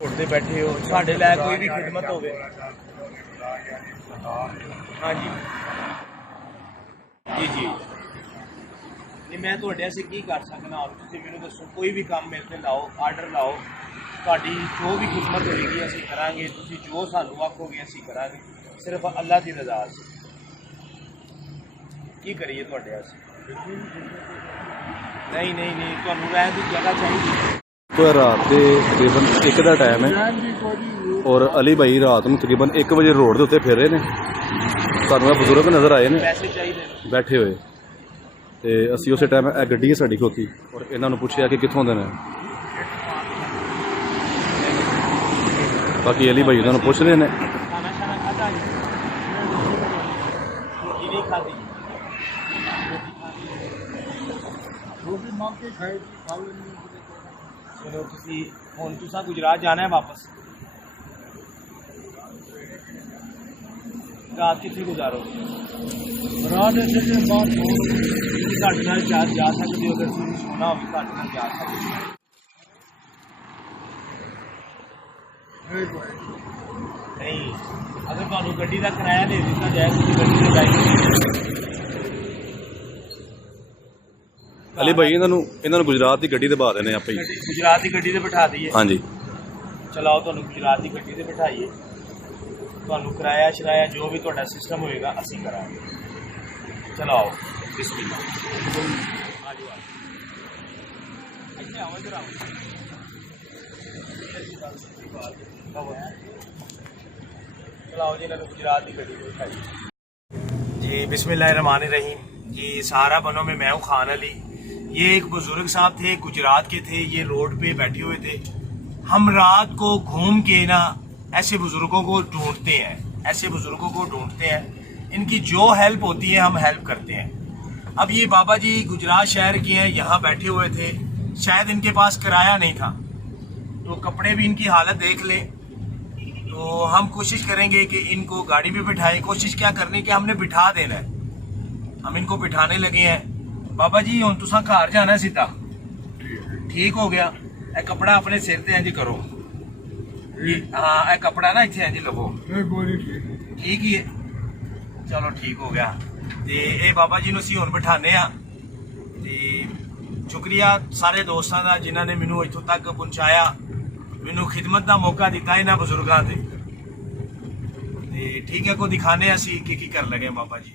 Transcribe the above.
Road पे बैठे हो साढ़े लै कोई भी खिदमत होवे। हाँ जी जी जी नहीं मैं तुहाडे वास्ते की कर सकना और तुसीं मैनूं दसो कोई भी काम मेरे ते लाओ आर्डर लाओ तुहाडी जो भी खिदमत होएगी असीं करांगे तुसीं जो सानूं आखोगे असीं करांगे सिर्फ अल्लाह दी रज़ा च की करिए तुहाडे वास्ते। नहीं नहीं नहीं तुहानूं रहण दी जगह चाहिए। तो रात के तकरीबन 1 का टाइम है और अली भाई रात में तकरीबन 1 बजे रोड के उत्ते फिर रहे हैं। सानू बजुर्ग नज़र आए ने बैठे हुए तो असी उस टाइम गड्डी है साड़ी खोती और इन्होंने पूछा कि कितों ने। बाकी अली भाई उन्होंने पूछ रहे हैं। चलो हुण तुसां गुजरात जाना है वापस रात कितनी गुजारो रात जा सकते हो अगर सोना हो जा सकते नहीं अगर तुहानूं गड्डी का किराया दे दिता जाए तो गड्डी से जाएगी। अली भाई इन्होंने गुजरात की गड्डी ते बहा देने आप ही गुजरात की गड्डी ते बिठा दईए। हाँ जी चलाओ तुहानूं गुजरात की गड्डी ते बिठाइए तुहानूं किराया शराया जो भी तुहाडा सिस्टम होएगा असीं करांगे। चलाओ बिस्मिल्लाह आ जाओ इत्थे आओ इधर आओ चलाओ जी इन्होंने गुजरात की गड्डी ते बिठाइए जी। बिस्मिल्लाहिर्रहमानिर्रहीम जी। सहारा बनो में मैं हूँ खान अली। ये एक बुजुर्ग साहब थे गुजरात के थे ये रोड पे बैठे हुए थे। हम रात को घूम के ना ऐसे बुजुर्गों को ढूंढते हैं इनकी जो हेल्प होती है हम हेल्प करते हैं। अब ये बाबा जी गुजरात शहर के हैं यहाँ बैठे हुए थे शायद इनके पास किराया नहीं था तो कपड़े भी इनकी हालत देख ले तो हम कोशिश करेंगे कि इनको गाड़ी में बिठाएं। कोशिश क्या करनी कि हमने बिठा देना है। हम इनको बिठाने लगे हैं। बाबा जी हुण तुसां घर जाना है सीधा ठीक हो गया। ए कपड़ा अपने सिर ते इंज करो हाँ ए कपड़ा ना इत्थे इंज लवो ठीक ही है। चलो ठीक हो गया ते ए बाबा जी नूं असीं हुण बिठाने आ ते शुक्रिया सारे दोस्तां दा जिन्हां ने मैनूं इत्थों तक पहुंचाया मैनूं खिदमत दा मौका दिता इन्हां बजुर्गां दे ते ठीक है को दिखाने असीं की कर लगे बाबा जी।